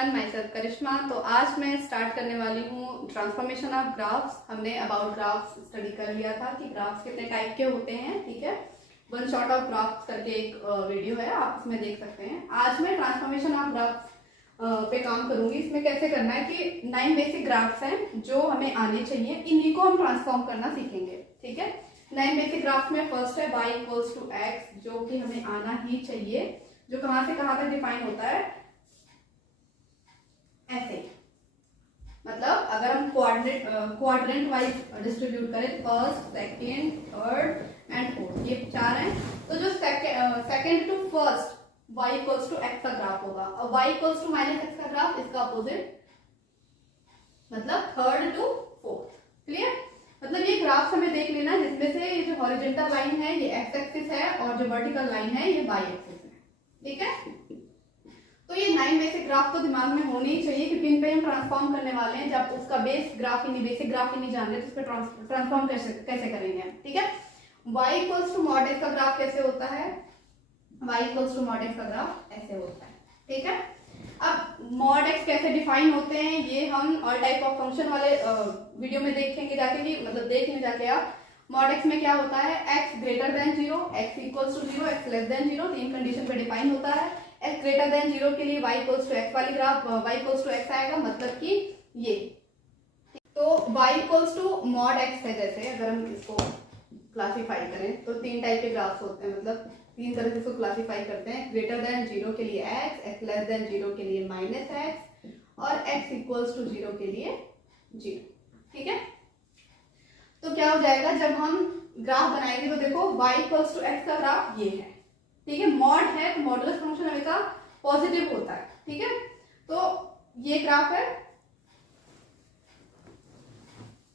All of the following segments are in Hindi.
एवरीवन, माय सेल्फ करिश्मा। तो आज मैं स्टार्ट करने वाली हूँ ट्रांसफॉर्मेशन ऑफ ग्राफ्स। हमने अबाउट ग्राफ्स स्टडी कर लिया था कि ग्राफ्स कितने टाइप के होते हैं, ठीक है। वन शॉट ऑफ ग्राफ्स करके एक वीडियो है, आप उसमें देख सकते हैं। आज मैं ट्रांसफॉर्मेशन ऑफ ग्राफ्स पे काम करूंगी। इसमें कैसे करना है कि 9 बेसिक ग्राफ्स हैं जो हमें आने चाहिए, इन्हीं को हम ट्रांसफॉर्म करना सीखेंगे, ठीक है। 9 बेसिक ग्राफ्स में फर्स्ट है y इक्वल्स टू x, जो कि हमें आना ही चाहिए, जो कहां से कहां तक डिफाइन होता है ऐसे। मतलब अगर हम क्वाड्रेंट वाइज डिस्ट्रीब्यूट करें, first, second, third and fourth, ये 4 हैं। तो जो second to first y equals to x का ग्राफ होगा, और y equals to minus x का ग्राफ इसका अपोजिट, मतलब थर्ड टू फोर्थ। क्लियर? मतलब ये ग्राफ हमें देख लेना, जिसमें से ये जो हॉरिजॉन्टल लाइन है ये x एक्सिस है और जो वर्टिकल लाइन है ये y एक्सिस है, ठीक है। तो ये 9 बेसिक ग्राफ तो दिमाग में होने ही चाहिए, क्योंकि इन पे हम ट्रांसफॉर्म करने वाले हैं। जब उसका बेसिक ग्राफ ही नहीं जान रहे तो उस पर ट्रांसफॉर्म कैसे करेंगे, ठीक है। y equals to mod x का ग्राफ कैसे होता है, y equals to mod x का ग्राफ ऐसे होता है, ठीक है। अब मॉड x कैसे डिफाइन होते हैं ये हम ऑल टाइप ऑफ फंक्शन वाले वीडियो में देखेंगे जाके, कि मतलब देख लें जाके आप। मॉड x में क्या होता है, x greater than 0, x equals to 0, x less than 0, तीन कंडीशन पे डिफाइन होता है। x ग्रेटर देन 0 के लिए y इक्वल्स टू x वाली graph y equals to x आएगा, मतलब कि ये। तो y equals to mod x है, जैसे अगर हम इसको क्लासिफाई करें तो 3 टाइप के ग्राफ्स होते हैं, मतलब 3 तरह से इसको क्लासिफाई करते हैं। ग्रेटर देन 0 के लिए x लेस देन 0 के लिए माइनस x, और x इक्वल्स टू 0 के लिए 0, ठीक है। तो क्या हो जाएगा, जब हम ग्राफ बनाएंगे तो देखो y इक्वल्स टू x का ग्राफ ये है, ठीक है। मॉड है तो मॉडुलस फंक्शन हमेशा पॉजिटिव होता है, ठीक है। तो ये ग्राफ है,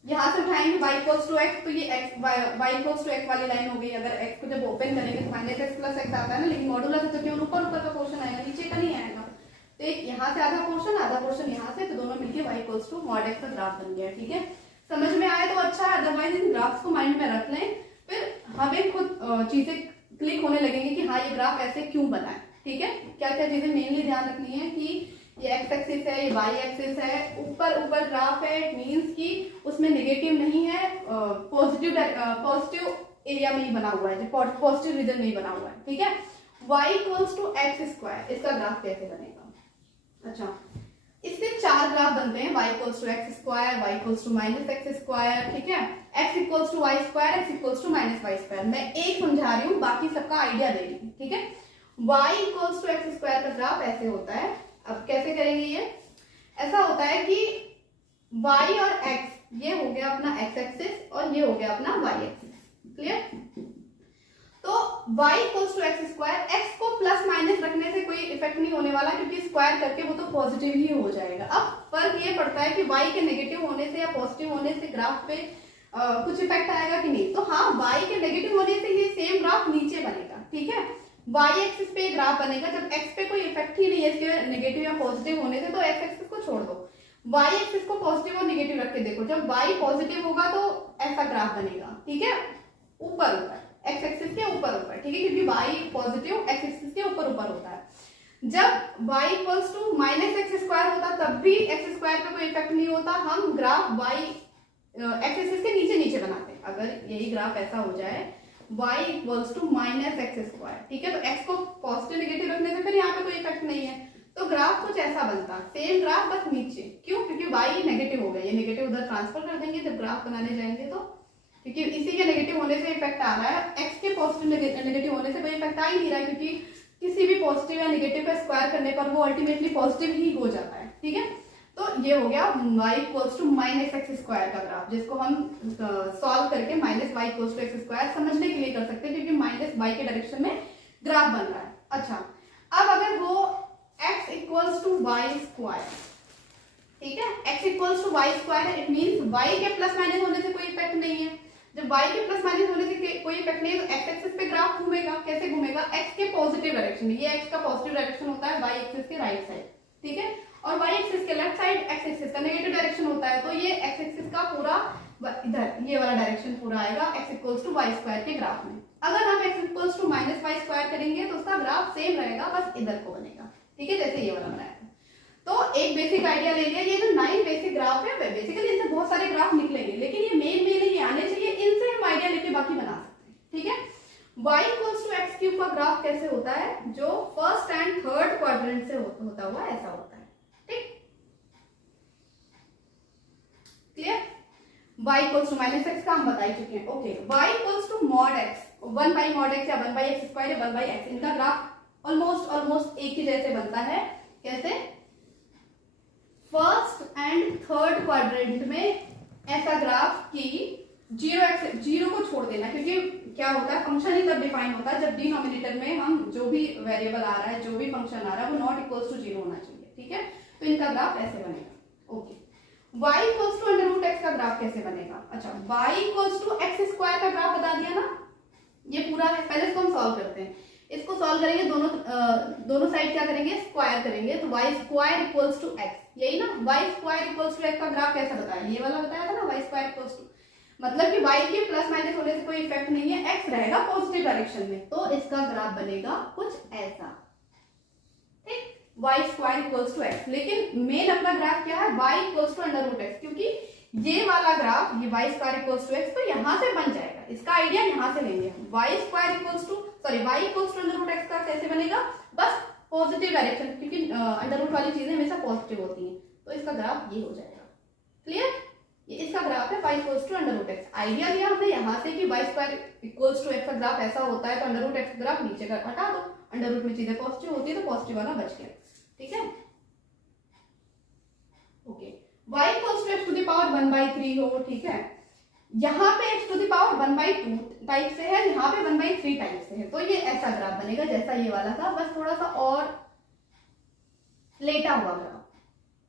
यहां से उठाएंगे y इक्वल्स टू x, तो ये y इक्वल्स टू x वाली लाइन हो गई। अगर x को जब ओपन करेंगे तो माइनस x प्लस x आता है ना, लेकिन मॉडुलस है तो केवल ऊपर का पोर्शन आएगा, नीचे का नहीं आएगा। तो एक यहाँ से आधा पोर्शन यहाँ से, तो दोनों मिलकर y equals to mod x का ग्राफ बन गया, ठीक है। समझ में आए तो अच्छा है, अदरवाइज इन ग्राफ्स को माइंड में रख लें, फिर हमें खुद चीजें क्लिक होने लगेंगे कि हाँ ये ग्राफ ऐसे क्यों बना है, ठीक है। क्या क्या चीजें मेनली ध्यान रखनी है कि ये x एक्सिस है, ये y एक्सिस है, ऊपर ग्राफ है, इट मींस कि उसमें नेगेटिव नहीं है, पॉजिटिव एरिया में ही बना हुआ है, पॉजिटिव रीजन में ही बना हुआ है, ठीक है। y equals to x square, इसका ग्राफ कैसे बनेगा? अच्छा, इसके 4 ग्राफ बनते हैं, y equals to x square, y equals to minus x square, ठीक है, x equals to y square, x equals to minus y square. मैं एक समझा रही हूँ, बाकी सबका आइडिया दे रही हूँ, ठीक है। y equals to x square का ग्राफ ऐसे होता है। अब कैसे करेंगे ये? ऐसा होता है कि y और x, ये हो गया अपना x एक्सिस और ये हो गया अपना y एक्सिस, क्लियर। तो y equals to x square, x को प्लस माइनस रखने से कोई इफेक्ट नहीं होने वाला, क्योंकि स्क्वायर करके वो तो पॉजिटिव ही हो जाएगा। अब फर्क ये पड़ता है कि y के नेगेटिव होने से या पॉजिटिव होने से ग्राफ पे कुछ इफेक्ट आएगा कि नहीं। तो हाँ, y के नेगेटिव होने से ये सेम ग्राफ नीचे बनेगा, ठीक है। y एक्सिस पे ग्राफ बनेगा, जब x पे कोई इफेक्ट ही नहीं है इसके नेगेटिव या पॉजिटिव होने से, तो x एक्सिस को छोड़ दो, y एक्सिस को पॉजिटिव और नेगेटिव रख के देखो। जब y पॉजिटिव होगा तो ऐसा ग्राफ बनेगा, ठीक है, ऊपर x एक्सिस के ऊपर, ठीक है, क्योंकि y पॉजिटिव x एक्सिस के ऊपर होता है। जब y equals to minus x square होता तब भी x स्क्वायर पे कोई इफेक्ट नहीं होता, हम ग्राफ y एक्स एक्सिस के नीचे बनाते हैं। अगर यही ग्राफ ऐसा हो जाए y equals to minus x square, ठीक है, तो x को पॉजिटिव नेगेटिव रखने से फिर यहाँ पे कोई इफेक्ट नहीं है, तो ग्राफ कुछ ऐसा बनता, सेम ग्राफ बस नीचे। क्यों? क्योंकि y नेगेटिव हो गया, ये नेगेटिव उधर ट्रांसफर कर देंगे जब ग्राफ बनाने जाएंगे तो, क्योंकि इसी के नेगेटिव होने से इफेक्ट आ रहा है, x के पॉजिटिव नेगेटिव होने से कोई इफेक्ट आ ही नहीं रहा है, क्योंकि किसी भी पॉजिटिव या नेगेटिव का स्क्वायर करने पर वो अल्टीमेटली पॉजिटिव ही हो जाता है, ठीक है। तो ये हो गया y equals to minus x square का ग्राफ, जिसको हम सॉल्व करके minus y equals to x square समझने के लिए कर सकते हैं, क्योंकि माइनस y के डायरेक्शन में ग्राफ बन रहा है। अच्छा, अब अगर वो x equals to y square, ठीक है, x equals to y square है, इट मींस y के प्लस माइनस होने से कोई इफेक्ट नहीं है। जब y के प्लस माइनस होने से कोई इफेक्ट नहीं है तो x एक्सिस पे ग्राफ घूमेगा। कैसे घूमेगा? x के पॉजिटिव डायरेक्शन में, ये x का पॉजिटिव डायरेक्शन होता है, y एक्सिस के राइट साइड, ठीक है, और y एक्सिस के लेफ्ट साइड x एक्सिस का नेगेटिव डायरेक्शन होता है, तो ये x एक्सिस का पूरा इधर ये वाला डायरेक्शन पूरा आएगा x equals to y square के ग्राफ में। अगर हम x equals to minus y square करेंगे तो उसका ग्राफ सेम रहेगा, बस इधर को बनेगा, ठीक है, जैसे ये वाला बनाया था। तो एक बेसिक आइडिया ले लिया, ये जो 9 बेसिक ग्राफ है बेसिकली इनसे बहुत सारे ग्राफ निकलेंगे, लेकिन ये मेन ये आने चाहिए, इनसे हम आइडिया लेके बाकी बना सकते हैं। ठीक है, y equals to x cube का ग्राफ कैसे होता है, जो फर्स्ट एंड थर्ड क्वाड्रेंट से होता हुआ ऐसा होता है। ठीक, clear. y equals to minus x का हम बता ही चुके हैं। Okay, y equals to mod x, 1 by mod x या 1 बाई एक्स स्क्वायर या 1 बाई एक्स, इनका ग्राफ ऑलमोस्ट एक ही जैसे बनता है। कैसे, फर्स्ट एंड थर्ड क्वाड्रेंट में ऐसा ग्राफ की जीरो को छोड़ देना, क्योंकि क्या होता है, फंक्शन ही तब डिफाइन होता है जब डिनोमिनेटर में हम जो भी वेरिएबल आ रहा है, जो भी फंक्शन आ रहा है, वो नॉट इक्वल्स टू 0 होना चाहिए। ठीक है, तो इनका ग्राफ ऐसे बनेगा। Okay, y equals to under root x का ग्राफ कैसे बनेगा, अच्छा y equals to x square का ग्राफ बता दिया ना, ये पूरा है। पहले इसको हम सॉल्व करते हैं, इसको सॉल्व करेंगे, दोनों साइड क्या करेंगे, स्क्वायर करेंगे, तो y square equals to x, यही ना, y square equals to x का ग्राफ कैसा बताया, ये वाला बताया था ना, y स्क्वायर इक्वल्स टू, मतलब कि y के प्लस माइनस होने से कोई इफेक्ट नहीं है, x रहेगा पॉजिटिव डायरेक्शन में, तो इसका ग्राफ बनेगा कुछ ऐसा। ठीक, y square equals to x, लेकिन मेन अपना ग्राफ क्या है, y equals to under root x, क्योंकि ये वाला ग्राफ, ये y square equals to x, तो यहां से बन जाएगा, इसका आइडिया यहां से लेंगे हम। y square equals to y equals to under root x का कैसे बनेगा, बस पॉजिटिव डायरेक्शन, क्योंकि अंडर रूट वाली चीजें हमेशा पॉजिटिव होती हैं, तो इसका ग्राफ ये हो जाएगा। क्लियर, ये इसका ग्राफ है y equals to under root x. Idea लिया हमने यहाँ से कि y square equals to x का ग्राफ ऐसा होता है, तो अंडर रूट एक्स ग्राफ नीचे का हटा दो, अंडर रूट में चीजें पॉजिटिव होती है, तो पॉजिटिव वाला बच गया। ठीक है, okay, y equals to x to the power 1/3 हो। ठीक है, यहाँ पे x to the power 1/2 type से है, यहाँ पे 1/3 टाइप से है, तो ये ऐसा ग्राफ बनेगा जैसा ये वाला था, बस थोड़ा सा और लेटा हुआ ग्राफ।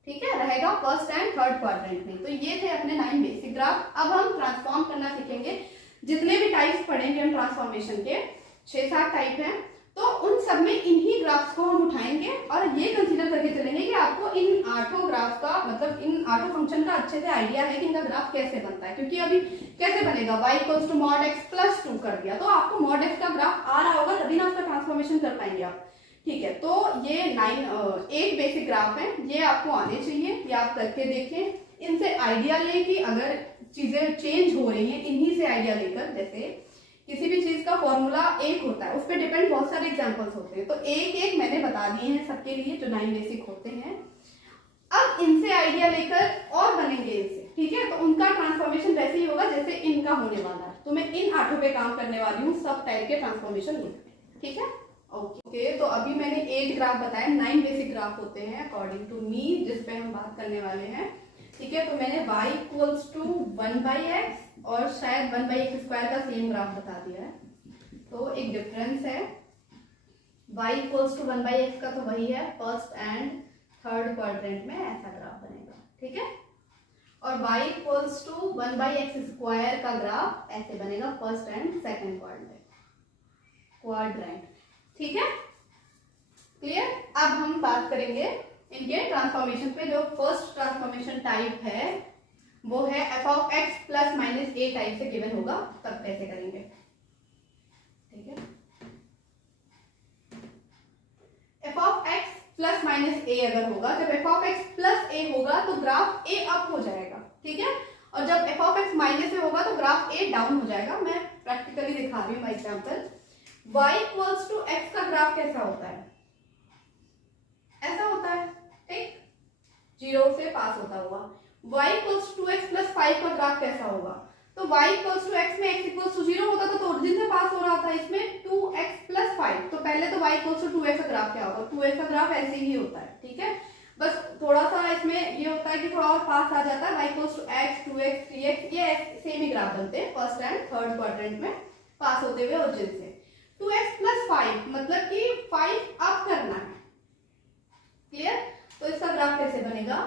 ठीक है, रहेगा फर्स्ट एंड थर्ड क्वाड्रेंट में। तो ये थे अपने 9 बेसिक ग्राफ। अब हम ट्रांसफॉर्म करना सीखेंगे, जितने भी टाइप्स पढ़ेंगे हम ट्रांसफॉर्मेशन के, 6-7 टाइप हैं, तो उन सब में इन्हीं ग्राफ्स को हम उठाएंगे और ये कंसीडर करके चलेंगे कि आपको इन 8 ग्राफ का, मतलब इन 8 फंक्शन का अच्छे से आइडिया है कि इनका ग्राफ कैसे बनता है। क्योंकि अभी कैसे बनेगा, y equals to mod x plus 2 कर दिया, तो आपको मॉड एक्स का ग्राफ आ रहा होगा, तभी ना उसका ट्रांसफॉर्मेशन कर पाएंगे आप। ठीक है, तो ये 8 बेसिक ग्राफ हैं, ये आपको आने चाहिए, ये आप करके देखें, इनसे आइडिया लें कि अगर चीजें चेंज हो रही हैं, इन्हीं से आइडिया लेकर, जैसे किसी भी चीज का फॉर्मूला एक होता है, उस पर डिपेंड बहुत सारे एग्जांपल्स होते हैं, तो एक मैंने बता दिए हैं सबके लिए जो 9 बेसिक होते हैं। अब इनसे आइडिया लेकर और बनेंगे इनसे। ठीक है, तो उनका ट्रांसफॉर्मेशन वैसे ही होगा जैसे इनका होने वाला है, तो मैं इन 8 पे काम करने वाली हूँ, सब टाइप के ट्रांसफॉर्मेशन लेकर। ठीक है, ओके, तो अभी मैंने 8 ग्राफ बताए, 9 बेसिक ग्राफ होते हैं अकॉर्डिंग टू मी, जिस पे हम बात करने वाले हैं। ठीक है, तो मैंने y इक्वल्स टू 1/x और शायद 1/x स्क्वायर का सेम ग्राफ बता दिया है, तो एक डिफरेंस है। y इक्वल्स टू 1/x का तो वही है, फर्स्ट एंड थर्ड क्वाड्रेंट में ऐसा ग्राफ बनेगा। ठीक है, और y equals to 1/x square का ग्राफ ऐसे बनेगा, फर्स्ट एंड सेकेंड क्वाड्रेंट। ठीक है, क्लियर। अब हम बात करेंगे इनके ट्रांसफॉर्मेशन पे। जो फर्स्ट ट्रांसफॉर्मेशन टाइप है वो है f of x plus minus a type से गिवन होगा, तब कैसे करेंगे। ठीक है, f of x plus minus a अगर होगा, जब f of x plus a होगा तो ग्राफ a अप हो जाएगा। ठीक है, और जब f of x minus a होगा तो ग्राफ a डाउन हो जाएगा। मैं प्रैक्टिकली दिखा रही हूँ by example. y equals to x का ग्राफ कैसा होता है, ऐसा होता है। ठीक, 0 से पास होता हुआ। y equals to 2x plus 5 का ग्राफ कैसा होगा, तो y इक्वल्स टू x में x इक्वल्स टू 0 होता था, तो ओरिजिन से पास हो रहा था, इसमें 2x प्लस 5, तो पहले तो y इक्वल्स टू 2x का ग्राफ क्या होगा, 2x का ग्राफ ऐसे ही होता है। ठीक है, बस थोड़ा सा इसमें ये होता है कि थोड़ा और पास आ जाता है, y equals to x 2x 3x, ये सेम ही ग्राफ बनते हैं फर्स्ट एंड थर्ड क्वाड्रेंट में पास होते हुए ओरिजिन से। 2x प्लस 5 मतलब कि 5 अप करना है। क्लियर, तो इसका ग्राफ कैसे बनेगा,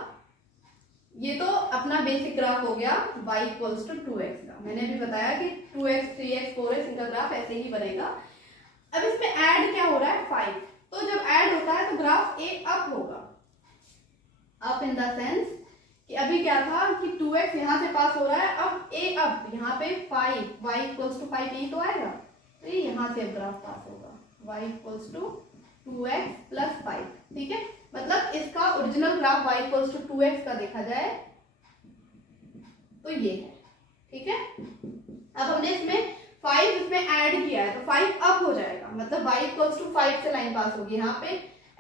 ये तो अपना बेसिक ग्राफ हो गया y इक्वल्स टू 2x का। मैंने भी बताया कि 2x 3x 4x इनका ग्राफ ऐसे ही बनेगा। अब इसमें ऐड क्या हो रहा है, 5, तो जब ऐड होता है तो ग्राफ a अप होगा, अप इन द सेंस कि अभी क्या था कि 2x यहां से पास हो रहा है, अब a अप, यहाँ पे 5 y इक्वल्स टू 5 यही तो आएगा, तो ये यहां से ग्राफ पास होगा y equals to 2x plus 5। ठीक है, मतलब इसका original original graph y equals to 2x का देखा जाए तो ये है, ठीक है। अब हमने इसमें 5 इसमें ऐड किया है तो 5 अप हो जाएगा, मतलब y इक्वल्स टू 5 से लाइन पास होगी। यहाँ पे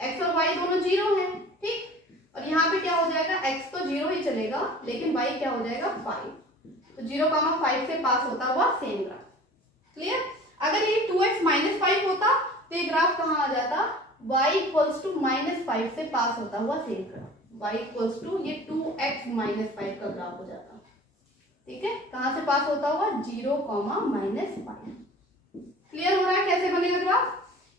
x और y दोनों 0 हैं, ठीक। और यहाँ पे क्या हो जाएगा, x तो 0 ही चलेगा लेकिन y क्या हो जाएगा 5, तो 0,5 से पास होता हुआ सेम ग्राफ। क्लियर। अगर ये 2x माइनस 5 होता तो ये ग्राफ कहाँ आ जाता, y इक्वल्स टू -5 से पास होता हुआ same graph. y equals to ये 2x माइनस 5 का ग्राफ हो जाता, ठीक है। कहां से पास होता हुआ, 0,-5। क्लियर हो रहा है कैसे बनेगा ग्राफ,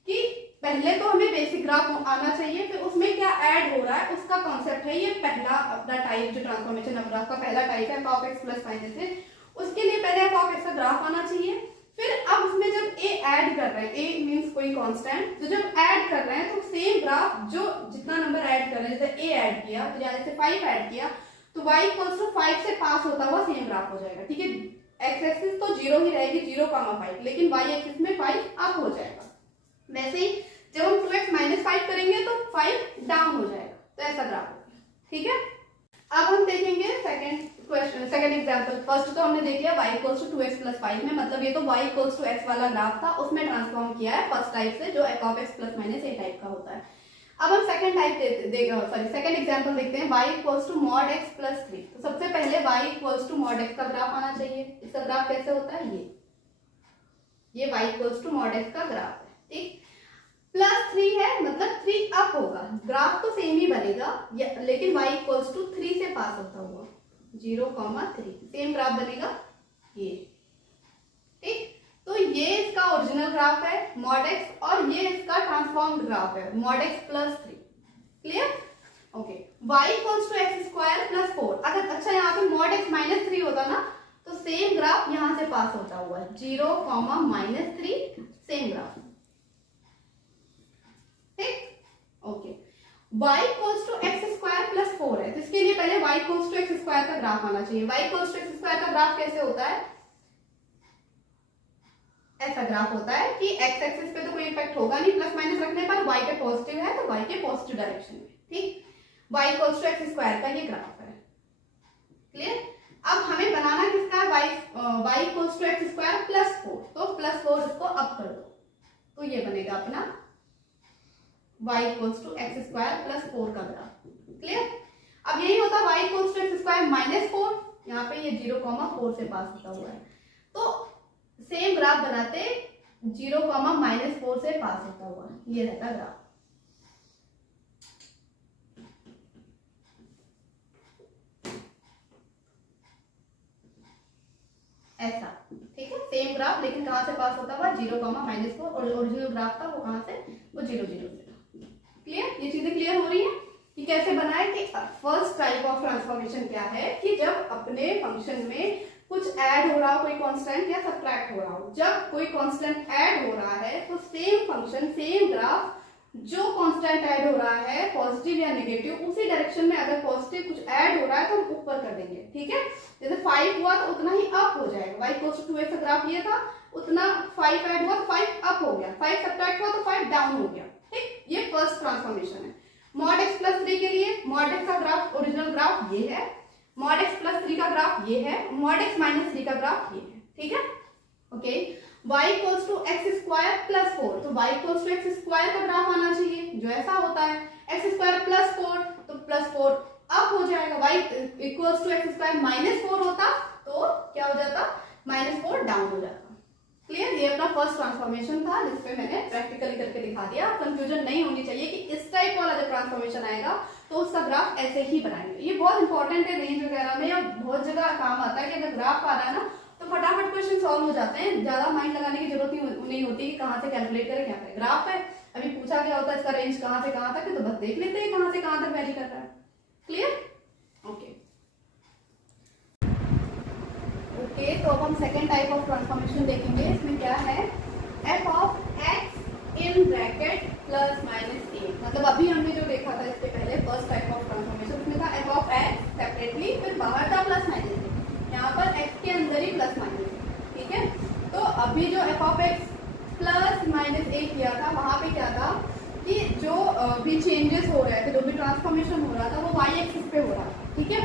कि पहले तो हमें बेसिक ग्राफ आना चाहिए, फिर उसमें क्या ऐड हो रहा है उसका कॉन्सेप्ट है। ये पहला अपना टाइप जो ट्रांसफॉर्मेशन ऑफ ग्राफ का पहला टाइप है f(x + -a), उसके लिए पहले f(x) का ग्राफ आना चाहिए। फिर अब उसमें जब a ऐड कर रहे हैं, a मींस कोई कांस्टेंट, तो जब ऐड कर रहे हैं तो सेम ग्राफ जो जितना नंबर ऐड कर रहे हैं, जैसे a ऐड किया तो या जैसे 5 ऐड किया तो y इक्वल्स टू 5 से पास होता हुआ सेम ग्राफ हो जाएगा, ठीक है। x एक्सिस तो 0 ही रहेगी 0,5, लेकिन y एक्सिस में 5 अप हो जाएगा। वैसे ही जब हम 2x - 5 करेंगे तो 5 डाउन हो जाएगा, तो ऐसा ग्राफ होगा, ठीक है। अब हम देखेंगे सेकंड एग्जांपल। फर्स्ट तो हमने देख लिया y इक्वल्स टू 2x + 5 में, मतलब ये तो y इक्वल्स टू x वाला ग्राफ था, उसमें ट्रांसफॉर्म किया है फर्स्ट टाइप से जो f(x + -a) टाइप का होता है। अब हम सेकंड एग्जांपल देखते हैं y equals to mod x + 3। तो सबसे पहले y equals to mod x का ग्राफ आना चाहिए। इसका ग्राफ कैसे होता है, ये y equals to mod x का ग्राफ है, ठीक। +3 है मतलब 3 अप होगा, ग्राफ तो सेम ही बनेगा लेकिन y इक्वल्स टू 3 से पास होता हुआ 0,3 सेम ग्राफ बनेगा ये, ठीक। तो ये इसका ओरिजिनल ग्राफ है mod x और ये इसका ट्रांसफॉर्म्ड ग्राफ है mod x + 3। Clear, okay. y equals to x² + 4। अगर अच्छा यहाँ पे mod x -3 होता ना तो सेम ग्राफ यहाँ से पास होता हुआ 0,-3 सेम ग्राफ, ठीक। Okay, y equals to x² + 4 है तो इसके लिए पहले y इक्वल्स टू x² का ग्राफ आना चाहिए। y इक्वल्स टू x² का ग्राफ कैसे होता है, ऐसा ग्राफ होता है कि x एक्सिस पे तो कोई इफेक्ट होगा नहीं, प्लस माइनस रखने पर y के पॉजिटिव है तो y के पॉजिटिव डायरेक्शन में, ठीक। y इक्वल्स टू x² का ये ग्राफ है। क्लियर। अब हमें बनाना किसका है, y इक्वल्स टू x² + 4, तो +4 इसको अप कर दो तो ये बनेगा अपना y इक्वल्स टू x² + 4 का ग्राफ। क्लियर। अब यही होता y इक्वल्स टू x² - 4, यहाँ पे ये 0,4 से पास होता हुआ है, तो सेम ग्राफ बनाते 0,-4 से पास होता हुआ ये रहता ग्राफ। ऐसा, ठीक है, सेम ग्राफ लेकिन कहां से पास होता हुआ 0,-4, और ओरिजिनल ग्राफ था वो कहां से, वो 0, 0 से। क्लियर, ये चीजें क्लियर हो रही है कि कैसे बनाए। कि फर्स्ट टाइप ऑफ ट्रांसफॉर्मेशन क्या है कि जब अपने फंक्शन में कुछ ऐड हो रहा हो, कोई कांस्टेंट या सब्ट्रैक्ट हो रहा हो। जब कोई कांस्टेंट ऐड हो रहा है तो सेम फंक्शन सेम ग्राफ, जो कांस्टेंट ऐड हो रहा है पॉजिटिव या नेगेटिव, उसी डायरेक्शन में अगर पॉजिटिव कुछ ऐड हो रहा है तो हम ऊपर कर देंगे, ठीक है। जैसे 5 हुआ तो उतना ही अप हो जाएगा, y इक्वल्स टू 2x का ग्राफ ये था, उतना 5 ऐड हुआ तो 5 अप हो गया, 5 सब्ट्रैक्ट हुआ तो 5 डाउन हो गया, ठीक। ये फर्स्ट ट्रांसफॉर्मेशन है। mod x + 3 के लिए mod x का ग्राफ, ओरिजिनल ग्राफ ये है, mod x + 3 का ग्राफ ये है, mod x - 3 का ग्राफ ये है, ठीक है। Okay, y equals to x² + 4, तो y इक्वल्स टू x² का ग्राफ आना चाहिए जो ऐसा होता है, x² + 4 तो +4 अप हो जाएगा, y इक्वल्स टू x² -4 होता तो क्या हो जाता, -4 डाउन हो जाता। क्लियर, ये अपना फर्स्ट ट्रांसफॉर्मेशन था जिसपे मैंने प्रैक्टिकली करके दिखा दिया। कंफ्यूजन नहीं होनी चाहिए कि इस टाइप वाला जब ट्रांसफॉर्मेशन आएगा तो उसका ग्राफ ऐसे ही बनाएंगे। ये बहुत इंपॉर्टेंट है, रेंज वगैरह में या बहुत जगह काम आता है कि अगर ग्राफ आ रहा है ना तो फटाफट क्वेश्चन सॉल्व हो जाते हैं, ज्यादा माइंड लगाने की जरूरत नहीं होती कि कहाँ से कैलकुलेट करें क्या करें। ग्राफ है, अभी पूछा गया होता है इसका रेंज कहाँ से कहाँ तक है तो बस देख लेते हैं कहाँ से कहाँ तक वैरी कर रहा है। Clear, okay. ओके, तो अब हम सेकेंड टाइप ऑफ ट्रांसफॉर्मेशन देखेंगे। इसमें क्या है, f(x) इन ब्रैकेट ±a, मतलब अभी हमने जो देखा था इसके पहले फर्स्ट टाइप ऑफ ट्रांसफॉर्मेशन, उसमें था f(x) सेपरेटली, फिर बाहर था +-a, यहाँ पर x के अंदर ही +-a, ठीक है। तो अभी जो f(x) +-a किया था वहां पे क्या था कि जो भी चेंजेस हो रहे थे, जो भी ट्रांसफॉर्मेशन हो रहा था वो वाई एक्सिस पे हो रहा था, ठीक है।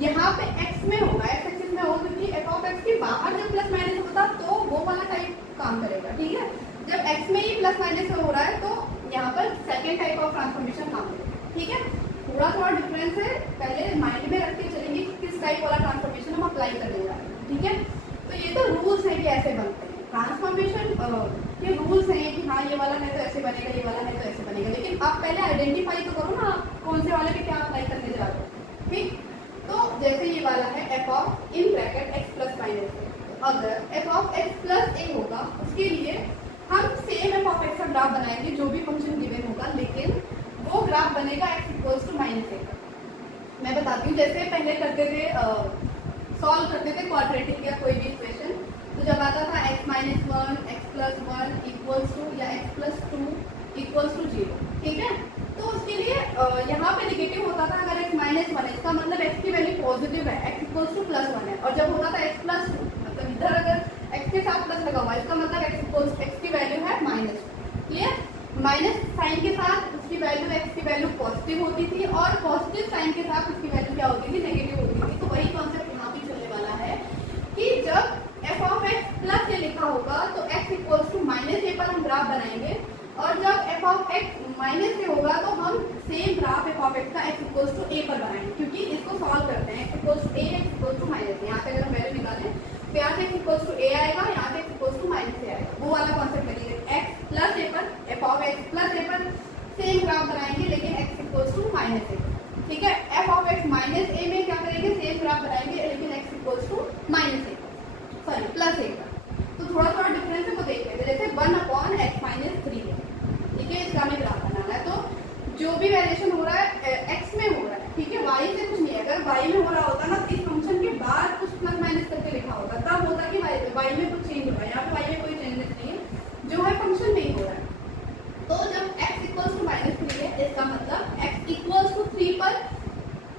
यहाँ पे एक्स में होगा, एक्स एक्सिस में होगा, क्योंकि एफ ऑफ एक्स के बाहर जब प्लस माइनस होता तो वो वाला टाइप काम करेगा, ठीक है। जब एक्स में ही प्लस माइनस हो रहा है तो यहाँ पर सेकेंड टाइप ऑफ ट्रांसफॉर्मेशन काम करेगा, ठीक है। थोड़ा थोड़ा डिफरेंस है, पहले माइंड में रख के चलेंगे किस टाइप वाला ट्रांसफॉर्मेशन हम अप्लाई करने जा रहे हैं, ठीक है। तो ये तो रूल्स है कि ऐसे बनते हैं ट्रांसफॉर्मेशन के रूल्स हैं कि हाँ ये वाला है तो ऐसे बनेगा, ये वाला है तो ऐसे बनेगा, लेकिन आप पहले आइडेंटिफाई तो करो ना आप कौन से वाले पे क्या अप्लाई करने जा रहे हो, ठीक। तो जैसे ये वाला है f of in bracket x plus minus a, अगर f of x plus a होगा उसके लिए हम सेम एफ ऑफ एक्स का ग्राफ बनाएंगे जो भी फंक्शन गिवन होगा, लेकिन वो ग्राफ बनेगा एक्स इक्वल्स टू माइनस ए का। मैं बताती हूँ, जैसे पहले करते थे सॉल्व करते थे क्वाड्रेटिक या कोई भी इक्वेशन, तो जब आता था x minus one x plus one equals to या x plus two equals to zero, ठीक है। तो उसके लिए यहाँ पे नेगेटिव होता था अगर x माइनस वन, इसका मतलब x की वैल्यू पॉजिटिव है, x equals two plus one है, और जब होता था x प्लस टू, मतलब इधर अगर x के साथ प्लस लगा हुआ इसका मतलब x इक्वल्स x की वैल्यू है माइनस, क्लियर। माइनस साइन के साथ उसकी वैल्यू x की वैल्यू पॉजिटिव होती थी, और पॉजिटिव साइन के साथ उसकी वैल्यू क्या होती थी, नेगेटिव होती थी। तो वही कॉन्सेप्ट यहाँ भी चलने वाला है कि जब f of x plus a लिखा होगा तो x equals to minus a पर हम ग्राफ बनाएंगे, और जब f of x minus a होगा तो हम same graph f of x का x इक्वल्स टू ए पर बनाएंगे, क्योंकि इसको सॉल्व करते हैं x equals to a, x equals to minus a. यहाँ पे अगर हम वैल्यू निकालें तो यहाँ से x इक्वल्स टू ए आएगा, यहाँ से x equals to minus a आएगा, वो वाला कॉन्सेप्ट लगेगा। x प्लस ए पर f of x plus a पर सेम ग्राफ बनाएंगे, लेकिन x equals to minus a, ठीक है। F of x minus a में क्या करेंगे, सेम ग्राफ बनाएंगे, लेकिन x equals to minus a, sorry plus a का। तो थोड़ा थोड़ा डिफरेंस है वो देख लेते हैं। जैसे 1 अपॉन एक्स माइनस थ्री है, ठीक है, इसका हमें ग्राफ बनाना है। तो जो भी वेरिएशन हो रहा है x में हो रहा है, ठीक है, y से कुछ नहीं है। अगर y में हो रहा होता ना इस फंक्शन के बाद कुछ प्लस माइनस करके लिखा होता, तब होता कि y में कुछ चेंज होगा। यहाँ पे y में कोई चेंजेस नहीं है, जो है फंक्शन नहीं हो रहा है। तो जब x equals to minus three है, इसका मतलब x इक्वल्स टू थ्री पर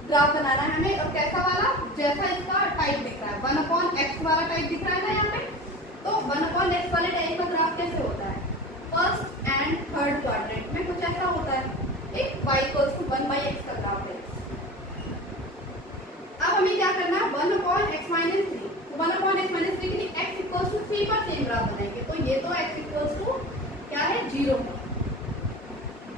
ग्राफ बनाना है हमें, और कैसा वाला, जैसा इसका टाइप दिख रहा है 1 अपॉन एक्स वाला टाइप दिख रहा है ना यहाँ पे। तो 1 अपॉन एक्स वाले टाइप का ग्राफ कैसे होता है, फर्स्ट एंड थर्ड क्वाड्रेंट में कुछ ऐसा होता है, एक y equals to 1 by x का ग्राफ है। अब हमें क्या करना है, 1 upon x minus three, 1 upon x minus three के लिए x इक्वल्स टू थ्री पर सेम ग्राफ बनाएंगे। तो ये तो x इक्वल्स टू क्या है, जीरो है।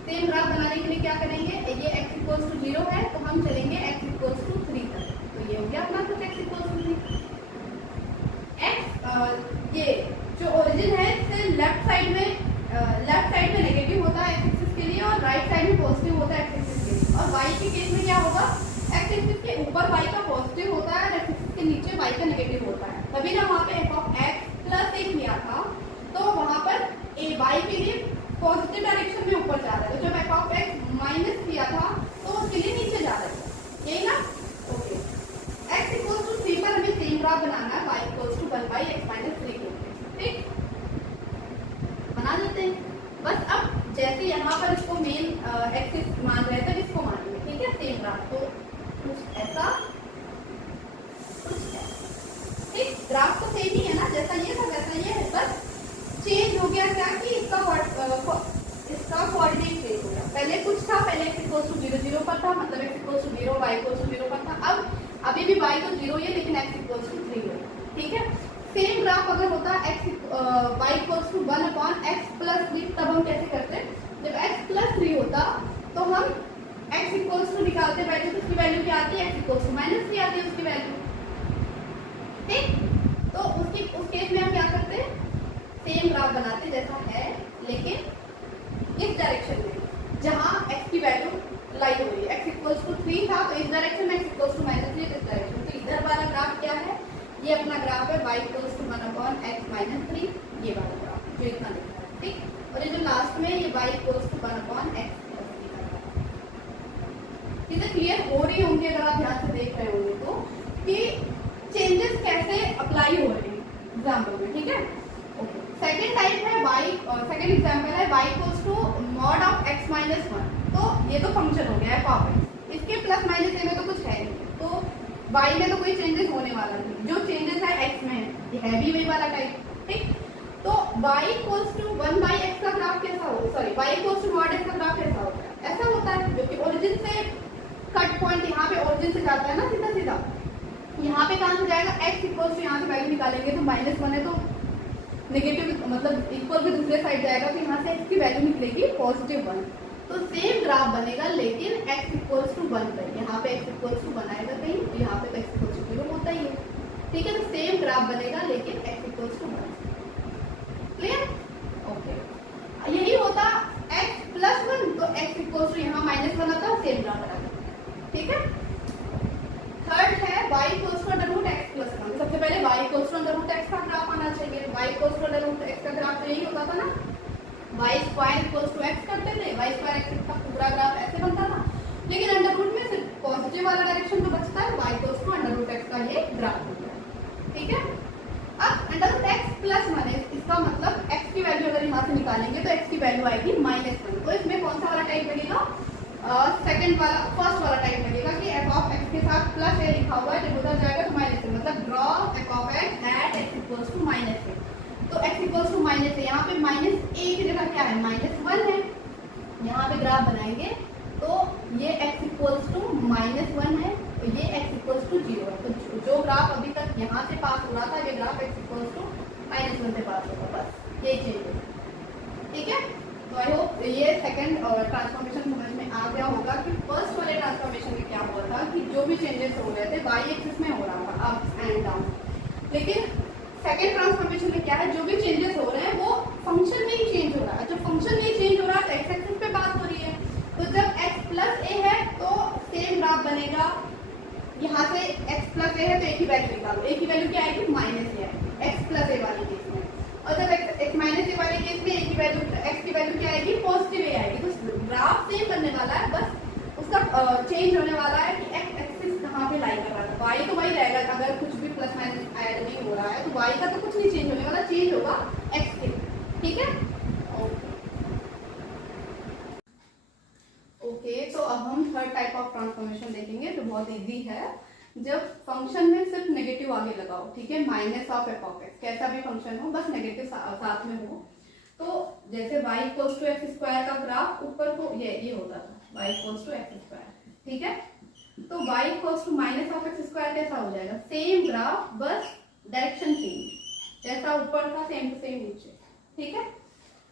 सेम ग्राफ बनाने के लिए क्या करेंगे, ये x इक्वल्स टू जीरो है तो हम चलेंगे x इक्वल्स टू थ्री तक। तो ये हो गया अपना कुछ x इक्वल्स टू थ्री। ये जो ओरिजिन है इससे लेफ्ट साइड में नेगेटिव होता है x एक्सिस के लिए, और राइट साइड में पॉजिटिव होता है x एक्सिस के लिए। और y के केस में क्या होगा, x एक्सिस के ऊपर y का पॉजिटिव होता है और x एक्सिस के नीचे y का नेगेटिव होता है। तभी ना वहाँ पे f ऑफ x प्लस ए किया था, तो वहाँ पर a y के लिए पॉजिटिव डायरेक्शन में ऊपर जा रहा है, तो जब f ऑफ x माइनस किया था तो उसके लिए नीचे जा रहा है, यही ना। Okay, x equals to three पर हमें सेम ग्राफ बनाना है, y equals to 1 by x minus three के, ठीक, बना देते हैं। बस अब जैसे यहाँ पर इसको मेन एक्सिस मान रहे थे, इसको मानेंगे, ठीक है, सेम ग्राफ। तो कुछ ऐसा, ठीक, ग्राफ तो सेम ही है ना, जैसा ये था वैसा ये है, बस चेंज हो गया क्या कि इसका कोऑर्डिनेट चेंज हो गया। पहले कुछ था, पहले x equals to zero zero पर था, मतलब x equals to zero, y equals to zero पर था। अब अभी भी y तो जीरो ही है, लेकिन x इक्वल्स टू थ्री है, ठीक है। सेम ग्राफ अगर होता y equals to 1 upon x plus three, तब हम कैसे करते, जब x प्लस थ्री होता तो हम x इक्वल्स टू निकालते बैठे, तो उसकी वैल्यू क्या आती है, x equals to minus three आती है उसकी वैल्यू, ठीक। तो उस केस में हम क्या करते हैं, सेम ग्राफ बनाते जैसा है, लेकिन इस डायरेक्शन में जहां x की वैल्यू लाई हो रही है। x इक्वल्स टू थ्री था तो इस डायरेक्शन में, x equals to minus three इस डायरेक्शन। तो इधर वाला ग्राफ क्या है, ये अपना ग्राफ है y equals to 1 upon x minus three, ये वाला ग्राफ जो इतना दिख रहा है, ठीक। और ये जो लास्ट में ये y equals to 1 upon x plus three का ग्राफ। चीजें क्लियर हो रही होंगी अगर आप ध्यान से देख रहे होंगे तो, कि चेंजेस कैसे अप्लाई हो रहे हैं एग्जाम्पल में, ठीक है। सेकेंड टाइप है सेकेंड एग्जाम्पल है y equals to mod of x minus one. तो ये तो फंक्शन हो गया है f ऑफ x, इसके प्लस माइनस ए में तो कुछ है नहीं, तो y में तो कोई चेंजेस होने वाला नहीं, जो चेंजेस है x में है भी वही वाला टाइप, ठीक। तो y equals to 1 by x का ग्राफ कैसा हो, sorry y equals to mod x का ग्राफ कैसा होता है, ऐसा होता है, जो कि ओरिजिन से कट पॉइंट यहाँ पे ओरिजिन से जाता है ना सीधा सीधा, यहाँ पे कहाँ से जाएगा, x इक्वल टू यहाँ से वैल्यू निकालेंगे तो -1 है तो नेगेटिव मतलब इक्वल के दूसरे साइड जाएगा तो यहाँ से x की वैल्यू निकलेगी +1। तो सेम ग्राफ बनेगा लेकिन x इक्वल टू 1 पर, यहाँ पे x इक्वल टू 1 आएगा कहीं तो यहाँ पे तो x इक्वल टू 0 होता ही है, ठीक है। तो सेम ग्राफ बनेगा लेकिन x equal to 1। Clear? Okay, यही होता x प्लस 1 तो x इक्वल टू यहाँ -1 आता है, सेम ग्राफ बना, ठीक है। थर्ड है y equals to under root x plus 1। सबसे पहले y equals to under root x का ग्राफ आना चाहिए। y equals to under root x का ग्राफ तो यही होता था ना, y square equals to x करते थे, y स्क्वायर x का पूरा ग्राफ ऐसे बनता था, लेकिन अंडर रूट में सिर्फ पॉजिटिव वाला डायरेक्शन तो बचता है, y equals to under root x का ये ग्राफ होता है, ठीक है। अब अंडर रूट x प्लस 1 है, इसका मतलब x की वैल्यू अगर यहाँ से निकालेंगे तो x की वैल्यू आएगी -1। तो इसमें कौन सा वाला टाइप लगेगा, सेकंड वाला, फर्स्ट वाला टाइप लगेगा कि f ऑफ x के साथ प्लस a लिखा हुआ है, जब उधर जाएगा तो माइनस a, मतलब draw f of x at x equals to -a। तो x इक्वल्स टू -a, यहाँ पे -a की जगह क्या है, -1 है। यहाँ पे ग्राफ बनाएंगे तो ये x इक्वल्स टू -1 है, तो ये x इक्वल्स टू 0 है। तो जो ग्राफ अभी तक यहाँ से पास हो रहा था, ये ग्राफ x इक्वल्स टू -1 से पास होगा, बस यही चेंज है, ठीक है। तो आई होप ये सेकंड ट्रांसफॉर्मेशन समझ में आ गया होगा कि फर्स्ट वाले ट्रांसफॉर्मेशन में क्या हुआ था कि जो भी चेंजेस हो रहे थे y एक्सिस में हो रहा था, अप एंड डाउन, लेकिन सेकंड ट्रांसफॉर्मेशन में क्या है, जो भी चेंजेस हो रहे हैं वो फंक्शन में ही चेंज हो रहा है। जब फंक्शन में ही चेंज हो रहा है तो x एक्सिस पे बात हो रही है, तो जब x प्लस a है तो सेम ग्राफ बनेगा, यहाँ से x प्लस a है तो a की वैल्यू निकालो, a की वैल्यू क्या आएगी, -a, x प्लस a वाले केस में। और जब x माइनस a वाले केस में a की वैल्यू, x की वैल्यू क्या आएगी, पॉजिटिव a आएगी। तो ग्राफ सेम बनने वाला है, बस उसका चेंज होने वाला है कि x एक्सिस कहाँ पे लाई कर रहा है। y तो वही रहेगा, अगर कुछ भी प्लस माइनस ऐड नहीं हो रहा है तो y का तो कुछ नहीं चेंज होने वाला, चेंज होगा x के, ठीक है। ओके, तो अब हम थर्ड टाइप ऑफ ट्रांसफॉर्मेशन देखेंगे जो बहुत इजी है। जब फंक्शन में सिर्फ नेगेटिव आगे लगाओ, ठीक है, minus of f of x, कैसा भी फंक्शन हो बस नेगेटिव साथ में हो। तो जैसे y equals to x square का ग्राफ ऊपर को ये होता था, y equals to x square, ठीक है। तो y equals to minus of x square कैसा हो जाएगा, सेम ग्राफ बस डायरेक्शन चेंज, जैसा ऊपर था सेम टू सेम नीचे, ठीक है।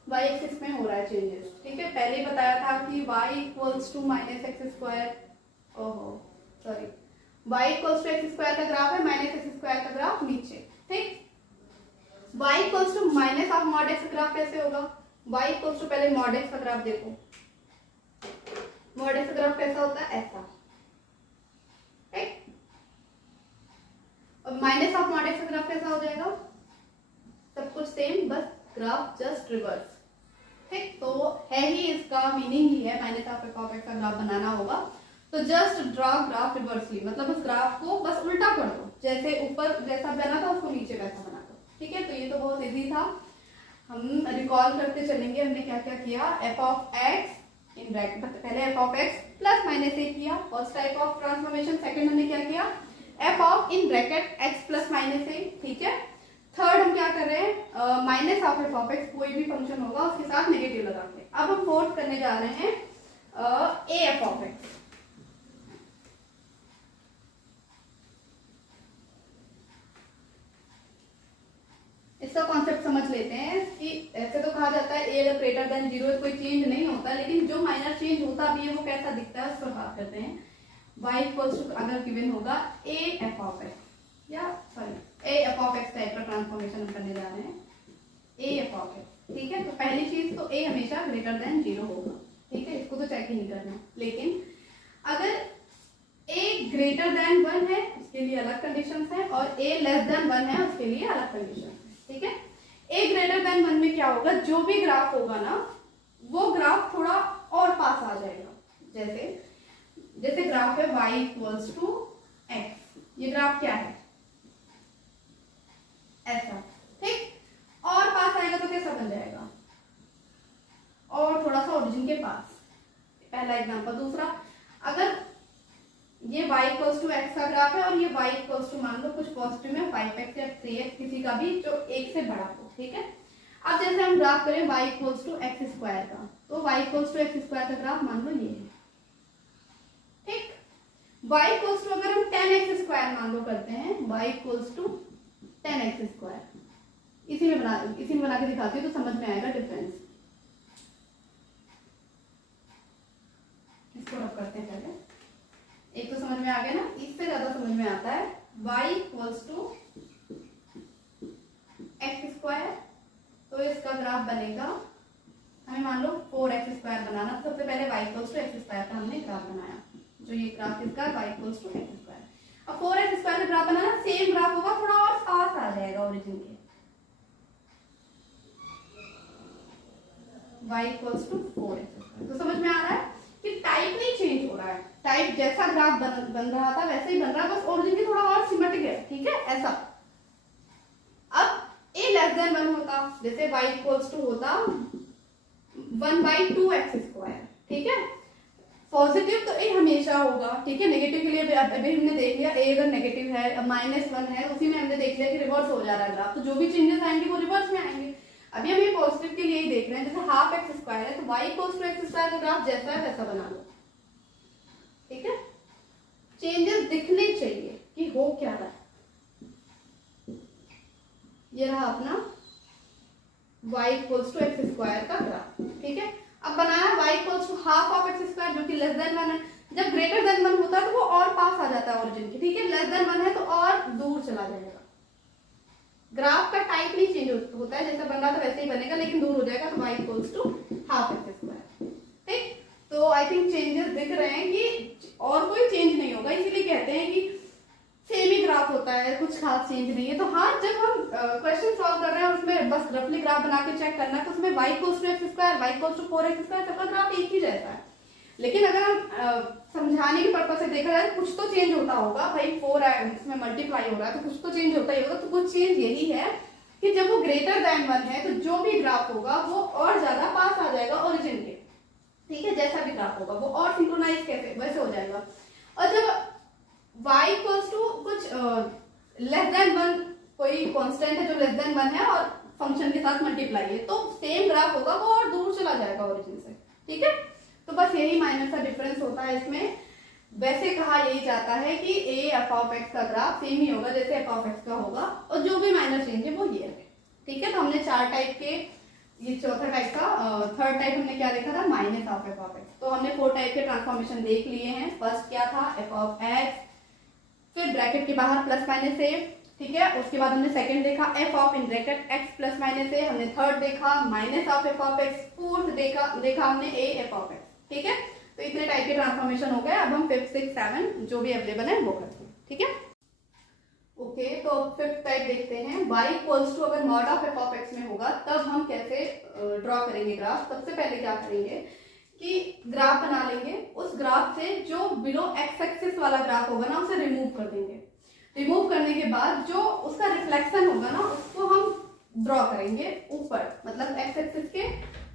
y एक्सिस में हो रहा है चेंजेस, ठीक है। पहले ही बताया था कि y equals to minus x square, ओहो sorry, y equals to x square का ग्राफ है, माइनस एक्स स्क्वायर का ग्राफ नीचे, ठीक। y equals to minus of mod x graph कैसे होगा, y इक्वल्स टू, पहले मॉड एक्स का ग्राफ देखो, मॉड एक्स का ग्राफ कैसा होता है, ऐसा, ठीक। और माइनस ऑफ मॉड एक्स का ग्राफ कैसा हो जाएगा, सब कुछ सेम, बस ग्राफ जस्ट रिवर्स, ठीक। तो है ही, इसका मीनिंग ही है minus of f of x का ग्राफ बनाना होगा तो जस्ट ड्रॉ ग्राफ रिवर्सली, मतलब उस ग्राफ को बस उल्टा कर दो, जैसे ऊपर जैसा बना था उसको नीचे वैसा बना दो, ठीक है। तो ये तो बहुत इजी था, हम रिकॉल करते चलेंगे हमने क्या क्या किया। F of x in bracket, पहले f of x plus minus a किया, first type of transformation. Second हमने क्या किया, f of in bracket x plus minus a, ठीक है। थर्ड हम क्या कर रहे हैं, minus of f of x, कोई भी फंक्शन होगा उसके साथ नेगेटिव लगा के। अब हम फोर्थ करने जा रहे हैं ए एफ ऑफ एक्स। इसका कॉन्सेप्ट समझ लेते हैं कि ऐसे तो कहा जाता है ए अगर ग्रेटर देन 0 कोई चेंज नहीं होता, लेकिन जो माइनर चेंज होता भी है वो कैसा दिखता है उस पर बात करते हैं। y इक्वल्स टू अगर गिवन होगा ए एफ ऑफ एक्स, या sorry A f of x type का ट्रांसफॉर्मेशन हम करने जा रहे हैं, ए एफ ऑफ एक्स, ठीक है। तो पहली चीज तो ए हमेशा ग्रेटर देन 0 होगा, ठीक है, इसको तो चेक ही नहीं करना। लेकिन अगर ए ग्रेटर देन 1 है उसके लिए अलग कंडीशंस है, और ए लेस देन 1 है उसके लिए अलग कंडीशन, ठीक है। ए ग्रेटर देन 1 में क्या होगा, जो भी ग्राफ होगा ना वो ग्राफ थोड़ा और पास आ जाएगा, जैसे ग्राफ है y इक्वल्स टू एक्स, ये ग्राफ क्या है, ऐसा, ठीक। और पास आएगा तो कैसा बन जाएगा, और थोड़ा सा ओरिजिन के पास, पहला एग्जांपल। दूसरा, अगर ये y इक्वल्स टू एक्स का ग्राफ है और ये y इक्वल्स टू मान लो कुछ पॉजिटिव में 5x या 3x, किसी का भी जो एक से बड़ा हो, ठीक है। अब जैसे हम ग्राफ करें y equals to x square का, तो y equals to x square का ग्राफ मान लो ये है, ठीक। y इक्वल्स टू अगर हम 10x स्क्वायर मान लो करते हैं, y equals to 10x square, इसी में बना के दिखाती हूँ तो समझ में आएगा डिफरेंस। इसको रब करते हैं पहले, एक तो समझ में आ गया ना, इससे ज्यादा समझ में आता है y equals to x square, तो इसका ग्राफ बनेगा, हमें मान लो 4x स्क्वायर बनाना, सबसे पहले y equals to x square का हमने ग्राफ बनाया, जो ये ग्राफ इसका y equals to x square. अब 4x स्क्वायर का ग्राफ बनाना, सेम ग्राफ होगा, थोड़ा और पास आ जाएगा ओरिजिन के, y equals to 4x square. तो समझ में आ रहा है कि टाइप नहीं चेंज हो रहा है, टाइप जैसा ग्राफ बन रहा था वैसे ही बन रहा है, बस ओरिजिन की थोड़ा और सिमेट्रिक है, ठीक है ऐसा। अब a लेस देन 1 होता, जैसे y इक्वल्स टू होता 1/2x स्क्वायर, ठीक है। पॉजिटिव तो a हमेशा होगा, ठीक है। नेगेटिव के लिए अभी हमने देख लिया, a अगर नेगेटिव है, अब -1 है, उसी में हमने देख लिया कि रिवर्स हो जा रहा है ग्राफ, तो जो भी चेंजेस आएंगे वो रिवर्स में आएंगे। अभी हम ये पॉजिटिव के लिए ही देख रहे हैं, जैसे हाफ एक्स स्क्वायर है तो y equals to x square का ग्राफ जैसा है वैसा बना लो, ठीक है। चेंजेस दिखने चाहिए कि हो क्या रहा है। ये रहा अपना y equals to x square का ग्राफ, ठीक है। अब बनाया y equals to half of x square, जो कि लेस देन 1 है। जब ग्रेटर देन 1 होता है तो वो और पास आ जाता है ओरिजिन के, ठीक है। लेस देन 1 है तो और दूर चला जाएगा। ग्राफ का टाइप नहीं चेंज होता है, जैसा बन रहा था वैसे ही बनेगा, लेकिन दूर हो जाएगा, तो y equals to half x square, ठीक। तो आई थिंक चेंजेस दिख रहे हैं कि और कोई चेंज नहीं होगा, इसीलिए कहते हैं कि सेम ही ग्राफ होता है, कुछ खास चेंज नहीं है। तो हाँ, जब हम क्वेश्चन सॉल्व कर रहे हैं और उसमें बस रफली ग्राफ बना के चेक करना है, तो उसमें y equals to x square, y equals to 4x square, सबका ग्राफ एक ही जैसा है। लेकिन अगर हम समझाने के पर्पज से देखा जाए, कुछ तो चेंज होता होगा भाई, 4 इसमें मल्टीप्लाई हो रहा है तो कुछ तो चेंज होता ही होगा। तो कुछ चेंज यही है कि जब वो ग्रेटर देन 1 है तो जो भी ग्राफ होगा वो और ज्यादा पास आ जाएगा ओरिजिन के, ठीक है। जैसा भी ग्राफ होगा वो और सिंक्रोनाइज कैसे वैसे हो जाएगा। और जब y इक्वल्स टू कुछ लेस देन 1, कोई कांस्टेंट है जो लेस देन 1 है और फंक्शन के साथ मल्टीप्लाई है, तो सेम ग्राफ होगा, वो और दूर चला जाएगा ओरिजिन से, ठीक है। तो बस यही माइनर सा डिफरेंस होता है इसमें। वैसे कहा यही जाता है कि a f ऑफ x का ग्राफ सेम ही होगा जैसे f ऑफ x का होगा, और जो भी माइनर चेंज है वो ये है, ठीक है। तो हमने 4 टाइप के, ये चौथा टाइप का, थर्ड टाइप हमने क्या देखा था, minus of f of x। तो हमने 4 टाइप के ट्रांसफॉर्मेशन देख लिए हैं। फर्स्ट क्या था, f ऑफ x, फिर ब्रैकेट के बाहर प्लस माइनस a, ठीक है। उसके बाद हमने सेकंड देखा f of in bracket x plus minus a, हमने थर्ड देखा minus of f of x, fourth देखा हमने a f ऑफ x, ठीक है। तो इतने टाइप के ट्रांसफॉर्मेशन हो गए। अब हम 5, 6, 7 जो भी अवेलेबल है वो करते हैं, ठीक है। ओके, तो फिफ्थ टाइप देखते हैं। y इक्वल्स टू अगर mod of f of x में होगा तब हम कैसे ड्रॉ करेंगे ग्राफ। सबसे पहले क्या करेंगे कि ग्राफ बना लेंगे, उस ग्राफ से जो बिलो x एक्सिस वाला ग्राफ होगा ना उसे रिमूव कर देंगे। रिमूव करने के बाद जो उसका रिफ्लेक्शन होगा ना उसको हम ड्रॉ करेंगे ऊपर, मतलब x एक्सिस के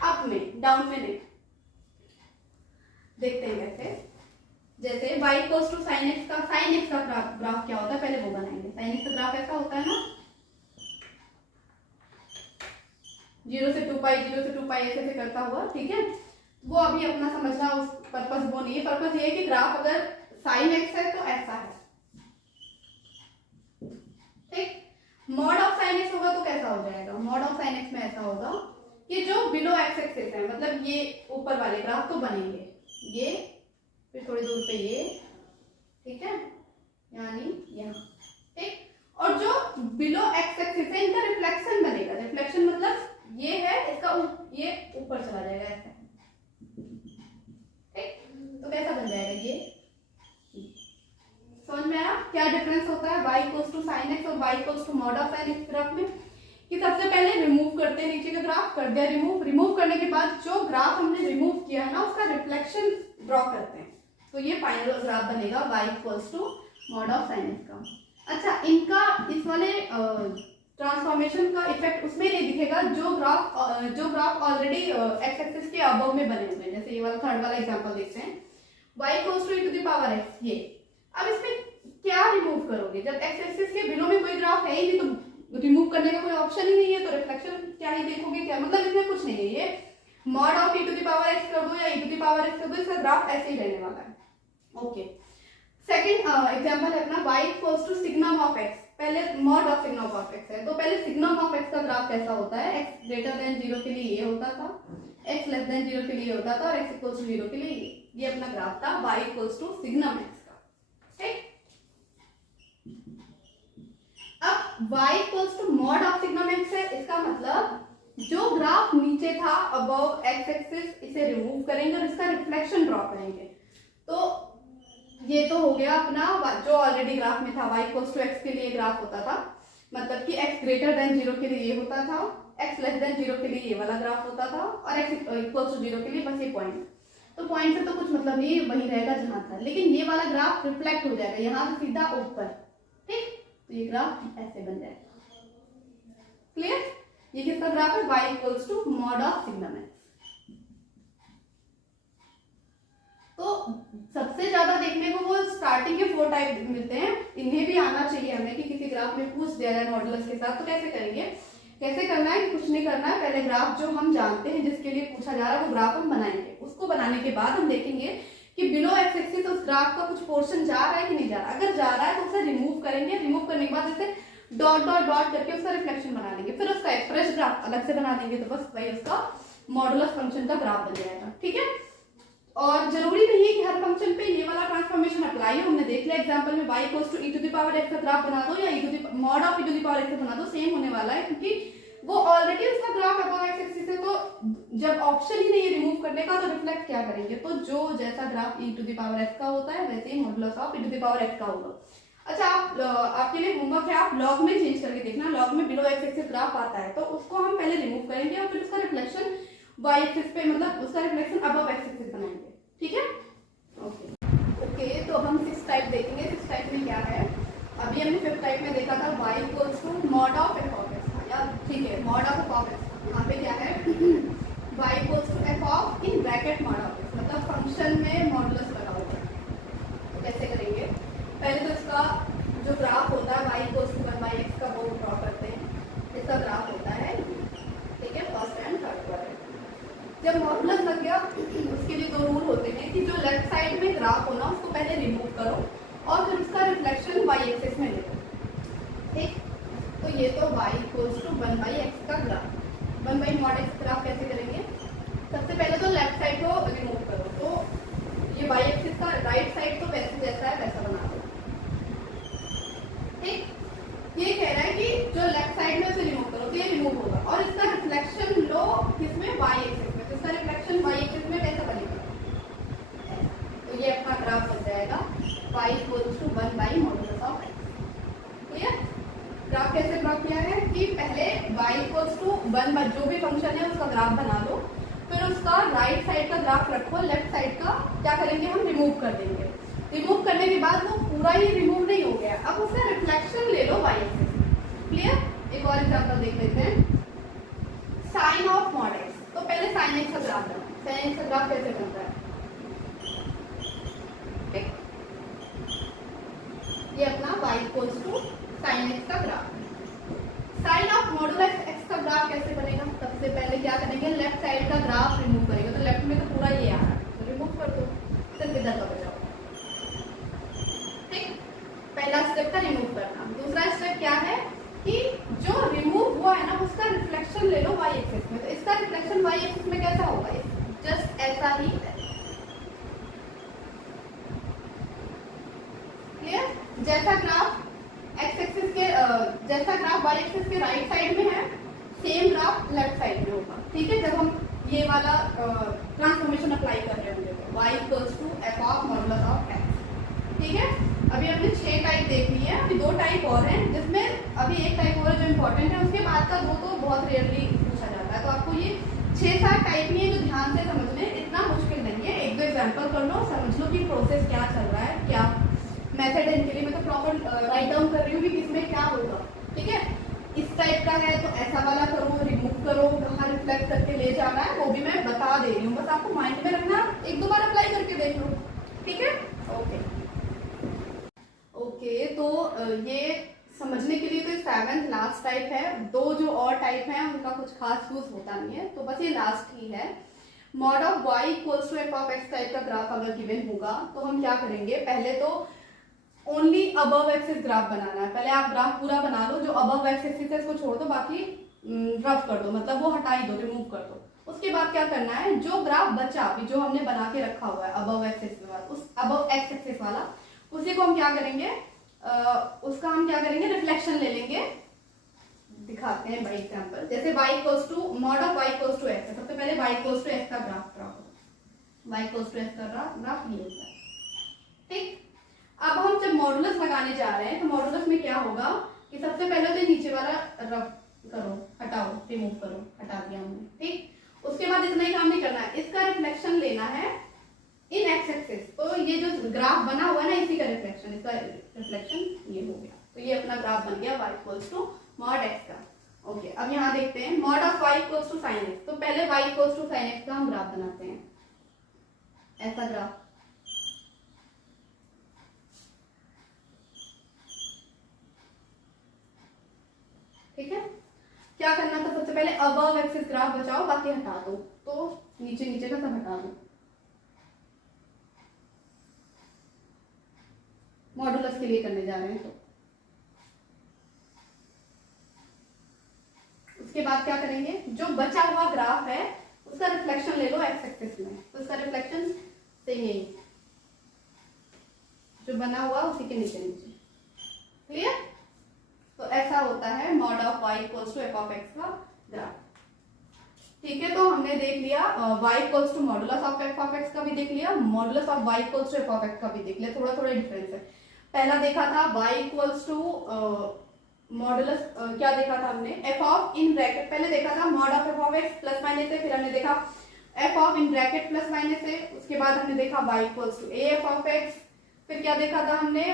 अप में, डाउन में नहीं। देखते हैं कैसे। जैसे y equals to sine x का ग्राफ क्या होता है पहले वो बनाएंगे। साइन एक्स का ग्राफ ऐसा होता है ना, 0 से 2 पाई, 0 से 2 पाई ऐसे करता हुआ, ठीक है। वो अभी अपना समझना, उस पर्पस वो नहीं है। पर्पस ये है कि ग्राफ अगर साइन एक्स है तो ऐसा है, ठीक। मॉड ऑफ साइन एक्स होगा तो कैसा हो जाएगा, मॉड ऑफ साइन एक्स में ऐसा होगा कि जो बिलो एक्स एक्सिस है, मतलब ये ऊपर वाले ग्राफ तो बनेंगे, ये फिर थोड़ी दूर पे ये, ठीक है, यानी यहाँ, ठीक। और जो बिलो एक्स एक्सिस है इनका रिफ्लेक्शन बनेगा। रिफ्लेक्शन मतलब ये है, इसका ये ऊपर चला जाएगा ऐसे, ठीक। तो कैसा बन जाएगा ये, समझ में आया क्या डिफरेंस होता है y equals to sine x और y equals to mod of sine x graph में। कि सबसे पहले रिमूव करते हैं, नीचे का ग्राफ कर दिया रिमूव करने के बाद जो ग्राफ हमने रिमूव किया है ना उसका रिफ्लेक्शन ड्रॉ करते हैं, तो ये फाइनल ग्राफ बनेगा y equals to mod of sine x का। अच्छा, इनका इस वाले ट्रांसफॉर्मेशन का इफेक्ट उसमें नहीं दिखेगा जो ग्राफ ऑलरेडी एक्स एक्सिस के अबव में बने हुए हैं। जैसे ये वाला थर्ड वाला एग्जांपल देखते हैं, y equals to e to the power x। ये अब इसमें क्या रिमूव करोगे, जब एक्स एक्सिस के बिलो में कोई ग्राफ है ही नहीं तो रिमूव करने का कोई ऑप्शन ही नहीं है, तो रिफ्लेक्शन क्या ही देखोगे, क्या मतलब इसमें कुछ नहीं है। ये mod of e to the power x कर दो या e to the power x कर दो, इसका ग्राफ ऐसे ही रहने वाला है। ओके, सेकंड एग्जांपल है अपना y equals to signum of x। पहले mod of signum of x है, तो पहले सिग्नम ऑफ x का ग्राफ कैसा होता है, x ग्रेटर देन 0 के लिए ये होता था, x लेस देन 0 के लिए होता था, और x इक्वल्स टू 0 के लिए ये अपना ग्राफ था y equals to signum x का। ठीक, अब y equals to mod of signum x है, इसका मतलब जो ग्राफ नीचे था अबव x एक्सिस, इसे रिमूव करेंगे और इसका रिफ्लेक्शन ड्रॉ करेंगे। तो ये तो हो गया अपना जो ऑलरेडी ग्राफ में था, y इक्वल्स टू x के लिए ग्राफ होता था, मतलब कि x ग्रेटर देन 0 के लिए ये होता था, x लेस देन 0 के लिए ये वाला ग्राफ होता था, और x इक्वल्स टू 0 के लिए बस ये पॉइंट। तो पॉइंट से तो कुछ मतलब नहीं, वही रहेगा जहां था, लेकिन ये वाला ग्राफ रिफ्लेक्ट हो जाएगा यहाँ से सीधा ऊपर। ठीक, तो ये ग्राफ ऐसे बन जाएगा। क्लियर? ये किसका ग्राफ है, y equals to mod of signum x। तो सबसे ज्यादा देखने को वो स्टार्टिंग के 4 टाइप मिलते हैं, इन्हें भी आना चाहिए हमें कि किसी ग्राफ में पूछ दिया जाए मॉडुलस के साथ। तो कैसे करेंगे, कैसे करना है, कुछ नहीं करना है, पहले ग्राफ जो हम जानते हैं जिसके लिए पूछा जा रहा है वो ग्राफ हम बनाएंगे। उसको बनाने के बाद हम देखेंगे कि बिलो एक्स एक्सिस उस ग्राफ का कुछ पोर्शन जा रहा है कि नहीं जा रहा। अगर जा रहा है तो उसे रिमूव करेंगे, रिमूव करने के बाद जैसे डॉट डॉट डॉट करके उसका रिफ्लेक्शन बना लेंगे, फिर उसका एक्सप्रेस ग्राफ अलग से बना देंगे, तो बस वही उसका मॉडुलस फंक्शन का ग्राफ बन जाएगा। ठीक है, और जरूरी नहीं है कि हर फंक्शन पे ये वाला ट्रांसफॉर्मेशन अप्लाई हो। हमने देख लिया एग्जांपल में y equals to e to the power x का ग्राफ बना दो या e to the mod of e to the power x बना दो, सेम होने वाला है, क्योंकि वो ऑलरेडी उसका ग्राफ अबव x एक्सिस है। तो जब ऑप्शन ही नहीं है रिमूव करने का, तो रिफ्लेक्ट क्या करेंगे, तो जो जैसा graph e to the power x का होता है वैसे ही modulus of e to the power x का होगा। अच्छा, आपके लिए होमवर्क है, आप लॉग में चेंज करके देखना, लॉग में बिलो x एक्सिस ग्राफ आता है तो उसको हम पहले रिमूव करेंगे और फिर उसका रिफ्लेक्शन y एक्सिस पे, मतलब उसका रिफ्लेक्शन अबव x एक्सिस बनाएंगे। ठीक है, ओके, तो हम 6 टाइप देखेंगे। 6 टाइप में क्या है, अभी हमने 5th टाइप में देखा था y equals to mod of f of x, या ठीक है mod of f of x। यहाँ पे क्या है y equals to f of in bracket mod of x, मतलब फंक्शन में मॉडुलस लगा हुआ है। तो कैसे करेंगे, पहले तो इसका जो ग्राफ होता है y इक्वल्स टू 1/x का वो ड्रॉ करते हैं। इसका ग्राफ होता है, ठीक है, फर्स्ट एंड थर्ड पर। जब मॉडुलस लग गया उसके लिए 2 रूल होते हैं कि जो लेफ्ट साइड में ग्राफ हो ना उसको पहले रिमूव करो और फिर उसका रिफ्लेक्शन y एक्सिस में ले लो। ठीक, तो ये तो y इक्वल्स टू 1/x का ग्राफ। 1/mod x ग्राफ कैसे करेंगे, सबसे पहले तो लेफ्ट साइड को रिमूव करो, तो ये y एक्सिस का राइट साइड तो वैसे जैसा है वैसा बना दो। ठीक, ये कह रहा है कि जो लेफ्ट साइड में उसे रिमूव करो तो ये रिमूव होगा, और इसका रिफ्लेक्शन लो किसमें, y एक्सिस में। तो इसका रिफ्लेक्शन y एक्सिस में कैसा बनेगा, तो ये अपना ग्राफ बन जाएगा y equals to one by modulus of x। Clear? Graph कैसे ड्रॉ किया है कि पहले y इक्वल्स टू 1 जो भी फंक्शन है उसका ग्राफ बना लो, फिर उसका राइट साइड का ग्राफ रखो, लेफ्ट साइड का क्या करेंगे हम रिमूव कर देंगे। रिमूव करने के बाद वो पूरा ही रिमूव नहीं हो गया, अब उसका रिफ्लेक्शन ले लो y एक्सिस। क्लियर? एक और एग्जांपल देख लेते हैं, साइन ऑफ मॉड x। तो पहले साइन x का ग्राफ बनाओ, साइन x का ग्राफ कैसे बनता है, ठीक, ये अपना y equals to sine x का graph. Sine of modulus x का ग्राफ कैसे बनेगा, सबसे पहले क्या करेंगे, लेफ्ट साइड का ग्राफ रिमूव करेंगे, तो लेफ्ट में तो पूरा ये आ रहा है तो रिमूव कर दो, सिर्फ इधर का बचा। ठीक, पहला स्टेप था रिमूव करना। दूसरा स्टेप क्या है कि जो रिमूव हुआ है ना उसका रिफ्लेक्शन ले लो y एक्सिस में। तो इसका रिफ्लेक्शन y एक्सिस में कैसा होगा, जस्ट ऐसा ही है। क्लियर? जैसा ग्राफ x एक्सिस के जैसा ग्राफ y एक्सिस के राइट साइड में है, सेम ग्राफ लेफ्ट साइड में होगा। ठीक है, जब हम ये वाला ट्रांसफॉर्मेशन अप्लाई कर रहे होंगे तो y equals to f of modulus of x। ठीक है, अभी हमने 6 टाइप देख ली है, अभी 2 टाइप और हैं, जिसमें अभी एक टाइप और है जो इम्पोर्टेंट है, उसके बाद का 2 तो बहुत रेयरली पूछा जाता है। तो आपको ये 6-7 टाइप नहीं है जो ध्यान से समझ लें, इतना मुश्किल नहीं है। 1-2 एग्जाम्पल कर लो, समझ लो कि प्रोसेस क्या चल रहा है, क्या मेथड है इनके लिए। मैं तो प्रॉपर राइट डाउन कर रही हूँ कि किसमें क्या होगा। ठीक है, इस टाइप का है तो ऐसा वाला करो, रिमूव करो, कहाँ रिफ्लेक्ट करके ले जाना है वो भी मैं बता दे रही हूँ, बस आपको माइंड में रखना, 1-2 बार अप्लाई करके देख लो। ठीक है, ओके, तो ये समझने के लिए तो 7th लास्ट टाइप है। 2 जो और टाइप हैं उनका कुछ खास यूज होता नहीं है, तो बस ये लास्ट ही है। Mod of y equals to f of x type का ग्राफ अगर गिवन होगा तो हम क्या करेंगे, पहले तो ओनली अबव एक्सिस ग्राफ बनाना है। पहले आप ग्राफ पूरा बना लो, जो अबव एक्स एक्सिस है इसको छोड़ दो, बाकी रफ कर दो, मतलब वो हटा ही दो, रिमूव कर दो। उसके बाद क्या करना है, जो ग्राफ बचा अभी जो हमने बना के रखा हुआ है अबव एक्सिस वाला, उस अबव एक्स एक्सिस वाला, उसी को हम क्या करेंगे, उसका हम क्या करेंगे, रिफ्लेक्शन ले लेंगे। दिखाते हैं बाई एग्जांपल, जैसे y equals to mod of y equals to x, सबसे पहले y इक्वल्स टू x का ग्राफ ड्रा करो। y इक्वल्स टू x का ग्राफ ये होता है, ठीक। अब हम जब मॉडुलस लगाने जा रहे हैं तो मॉडुलस में क्या होगा कि सबसे पहले तो नीचे वाला रफ करो, हटाओ, रिमूव करो, हटा दिया हमने, ठीक। उसके बाद इतना ही काम नहीं करना है, इसका रिफ्लेक्शन लेना है इन एक्स एक्सिस। तो ये जो ग्राफ बना हुआ है ना, इसी का रिफ्लेक्शन, इसका रिफ्लेक्शन ये हो गया। तो ये अपना ग्राफ बन गया y equals to mod x का। ओके, अब यहाँ देखते हैं mod of y equals to sine x। तो पहले y equals to sine x का हम ग्राफ बनाते हैं, ऐसा ग्राफ। ठीक है, क्या करना था, सबसे पहले अबव एक्सिस ग्राफ बचाओ, बाकी हटा दो। तो नीचे नीचे का सब हटा दो, मॉडुलस के लिए करने जा रहे हैं। तो उसके बाद क्या करेंगे, जो बचा हुआ ग्राफ है उसका रिफ्लेक्शन ले लो एक्स एक्सिस में। तो उसका रिफ्लेक्शन सेम यही जो बना हुआ उसी के नीचे नीचे, क्लियर। तो ऐसा होता है mod of y equals to f of x का ग्राफ। ठीक है, तो हमने देख लिया y equals to modulus of f of x का भी देख लिया, modulus of y equals to f of x का भी देख लिया। थोड़ा थोड़ा डिफरेंस है। पहला देखा था y इक्वल्स टू मॉडुलस, क्या देखा था हमने, एफ ऑफ इन ब्रैकेट, पहले देखा था mod of f of x plus minus a, फिर हमने देखा f of in bracket plus minus a, उसके बाद हमने देखा y equals to a f of x, फिर क्या देखा था हमने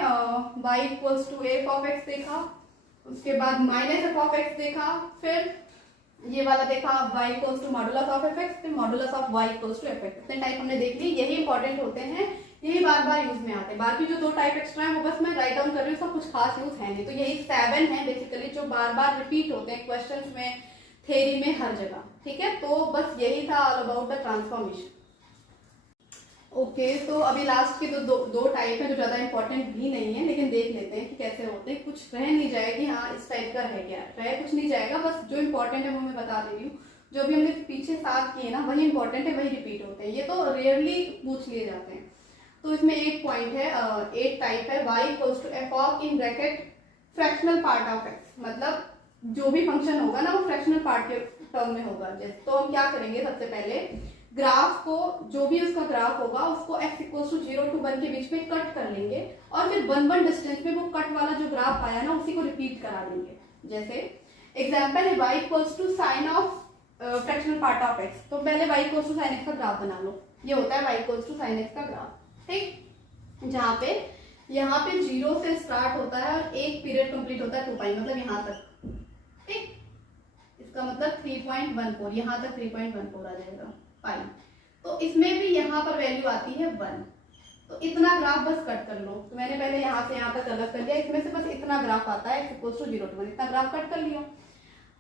y equals to a f of x देखा, उसके बाद माइनस एफ ऑफ एक्स देखा, फिर ये वाला देखा y equals to modulus of f x, फिर modulus of y equals to f x. इतने टाइप हमने देख ली, यही इंपॉर्टेंट होते हैं, यही बार बार यूज में आते हैं। बाकी जो दो टाइप एक्स्ट्रा है वो बस मैं राइट डाउन कर रही हूँ, उसका कुछ खास यूज है नहीं। तो यही 7 है बेसिकली जो बार बार रिपीट होते हैं क्वेश्चंस में, थ्योरी में, हर जगह। ठीक है, तो बस यही था all about the transformation. Okay, तो अभी लास्ट के दो टाइप है जो ज्यादा इंपॉर्टेंट भी नहीं है, लेकिन देख लेते हैं कि कैसे होते हैं। कुछ रह नहीं जाएगी, हाँ इस टाइप का रह गया, रह कुछ नहीं जाएगा, बस जो इंपॉर्टेंट है वो मैं बता दे रही हूँ। जो भी हमने पीछे 7 किए ना वही इंपॉर्टेंट है, वही रिपीट होते हैं, ये तो रेयरली पूछ लिए जाते हैं। तो इसमें एक पॉइंट है, 8 टाइप है, y equals to f of in bracket fractional part of x, मतलब जो भी फंक्शन होगा ना वो फ्रैक्शनल पार्ट के टर्म में होगा। जैसे तो हम क्या करेंगे, सबसे पहले ग्राफ को, जो भी उसका ग्राफ होगा उसको x इक्वल्स टू 0 to 1 के बीच में कट कर लेंगे, और फिर 1 डिस्टेंस में वो कट वाला जो ग्राफ आया ना उसी को रिपीट करा लेंगे। जैसे एग्जाम्पल है y equals to sine of fractional part of x। तो पहले y equals to sine x का ग्राफ बना लो, ये होता है y equals to sine x का ग्राफ। ठीक, जहाँ पे यहाँ पे 0 से स्टार्ट होता है और एक पीरियड कंप्लीट होता है 2 पाई, मतलब यहाँ तक। ठीक, इसका मतलब 3.14, यहाँ तक 3.14 आ जाएगा पाई। तो इसमें भी यहाँ पर वैल्यू आती है 1। तो इतना ग्राफ बस कट कर लो। तो मैंने पहले यहाँ से यहाँ तक अलग कर लिया, इसमें से बस इतना ग्राफ आता है x इक्वल्स टू 0 to 1, इतना ग्राफ कट कर लिया।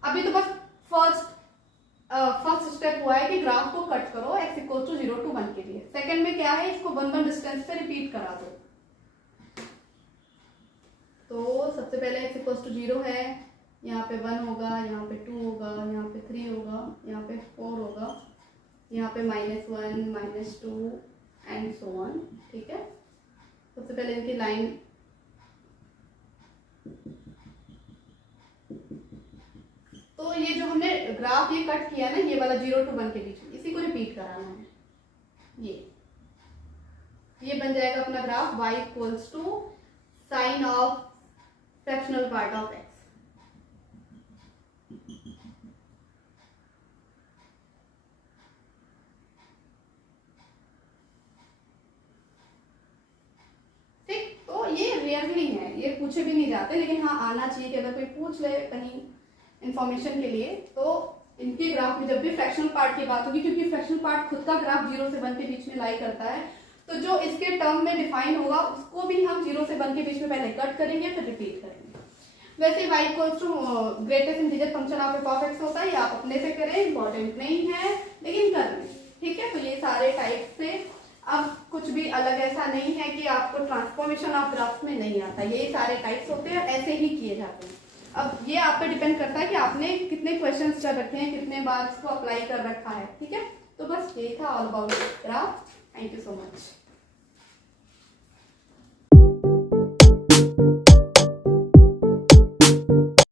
अभी तो बस फर्स्ट स्टेप हुआ है कि ग्राफ को कट करो x इक्वल्स टू 0 to 1 के लिए। सेकंड में क्या है, इसको 1 डिस्टेंस पे रिपीट करा दो। तो सबसे पहले x इक्वल्स टू 0 है, यहाँ पे 1 होगा, यहाँ पे 2 होगा, यहाँ पे 3 होगा, यहाँ पे 4 होगा, यहाँ पे -1, -2 एंड सो ऑन। ठीक है, सबसे पहले इनकी लाइन तो ये जो हमने ग्राफ ये कट किया ना, ये वाला 0 to 1 के बीच में, इसी को रिपीट कराना है। ये बन जाएगा अपना graph y equals to sine of fractional part of x। ठीक, तो ये रेयरली है, ये पूछे भी नहीं जाते, लेकिन हाँ आना चाहिए कि अगर कोई पूछ ले कहीं इंफॉर्मेशन के लिए, तो इनके ग्राफ में जब भी फ्रैक्शनल पार्ट की बात होगी, क्योंकि फ्रैक्शनल पार्ट खुद का ग्राफ 0 से 1 के बीच में लाई करता है, तो जो इसके टर्म में डिफाइन होगा उसको भी हम 0 से 1 के बीच में पहले कट करेंगे फिर रिपीट करेंगे। वैसे y equals to greatest integer function of f of x होता है, या आप अपने से करें, इंपॉर्टेंट नहीं है लेकिन कर लें। ठीक है, तो ये सारे टाइप से। अब कुछ भी अलग ऐसा नहीं है कि आपको ट्रांसफॉर्मेशन ऑफ ग्राफ्स में नहीं आता, ये सारे टाइप्स होते हैं, ऐसे ही किए जाते हैं। अब ये आप पे डिपेंड करता है कि आपने कितने क्वेश्चंस कर रखे हैं, कितने बार इसको अप्लाई कर रखा है। ठीक है, तो बस ये था all about graph. Thank you so much.